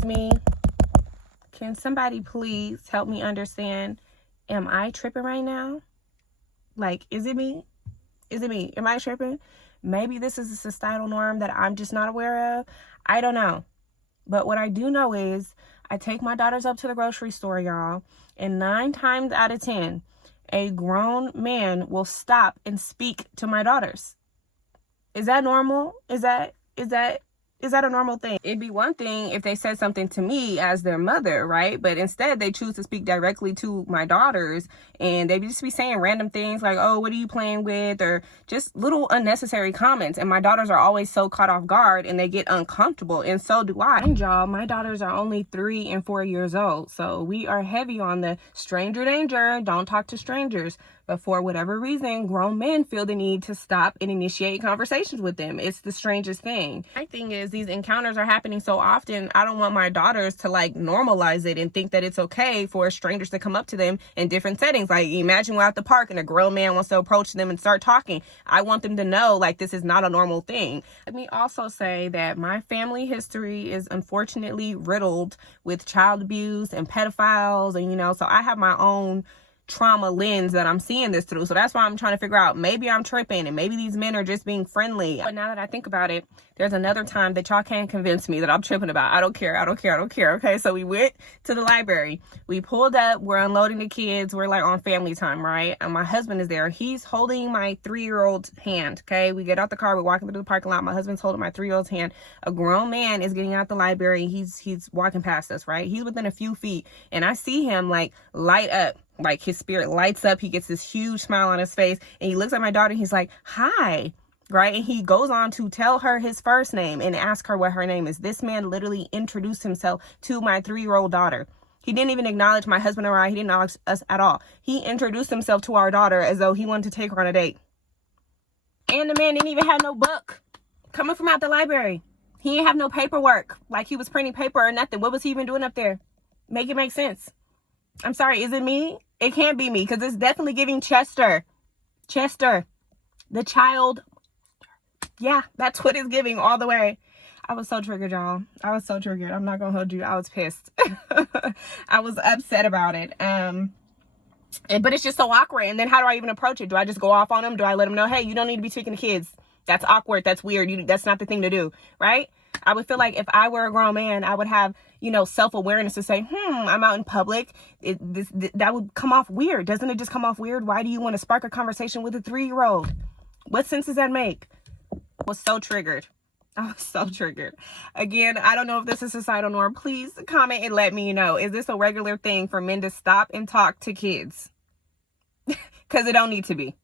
is me? Can somebody please help me understand? Am I tripping right now? Like, is it me? Is it me? Am I tripping? Maybe this is a societal norm that I'm just not aware of. I don't know. But what I do know is I take my daughters up to the grocery store, y'all, and 9 times out of 10, a grown man will stop and speak to my daughters. Is that normal? Is that a normal thing? It'd be one thing if they said something to me as their mother, right? But instead they choose to speak directly to my daughters, and they just be saying random things like, oh, what are you playing with? Or just little unnecessary comments. And my daughters are always so caught off guard and they get uncomfortable. And so do I. And y'all, my daughters are only 3 and 4 years old. So we are heavy on the stranger danger. Don't talk to strangers. But for whatever reason, grown men feel the need to stop and initiate conversations with them. It's the strangest thing. My thing is, these encounters are happening so often, I don't want my daughters to like normalize it and think that it's okay for strangers to come up to them in different settings. Like, imagine we're at the park and a grown man wants to approach them and start talking. I want them to know, like, this is not a normal thing. Let me also say that my family history is unfortunately riddled with child abuse and pedophiles, and so I have my own trauma lens that I'm seeing this through. So that's why I'm trying to figure out, maybe I'm tripping and maybe these men are just being friendly. But now that I think about it, there's another time that y'all can't convince me that I'm tripping about. I don't care. Okay, so we went to the library. We pulled up. We're unloading the kids. We're like on family time, right? And my husband is there. He's holding my 3-year-old's hand, okay? We get out the car. We're walking through the parking lot. My husband's holding my 3-year-old's hand. A grown man is getting out the library. He's walking past us, right? He's within a few feet. And I see him like light up. Like, his spirit lights up. He gets this huge smile on his face, and he looks at my daughter and he's like, hi, right? And he goes on to tell her his first name and ask her what her name is. This man literally introduced himself to my 3-year-old daughter. He didn't even acknowledge my husband or I. He didn't acknowledge us at all. He introduced himself to our daughter as though he wanted to take her on a date. And the man didn't even have no book coming from out the library. He didn't have no paperwork, like he was printing paper or nothing. What was he even doing up there? Make it make sense. I'm sorry, is it me? It can't be me, because it's definitely giving Chester. The child. Yeah, that's what it's giving all the way. I was so triggered, y'all. I was so triggered. I'm not going to hold you. I was pissed. I was upset about it. But it's just so awkward. And then how do I even approach it? Do I just go off on them? Do I let them know, hey, you don't need to be speaking to kids? That's awkward. That's weird. That's not the thing to do, right? I would feel like if I were a grown man, I would have, self-awareness to say, I'm out in public. That would come off weird. Doesn't it just come off weird? Why do you want to spark a conversation with a 3-year-old? What sense does that make? I was so triggered. Again, I don't know if this is societal norm. Please comment and let me know. Is this a regular thing for men to stop and talk to kids? Because it don't need to be.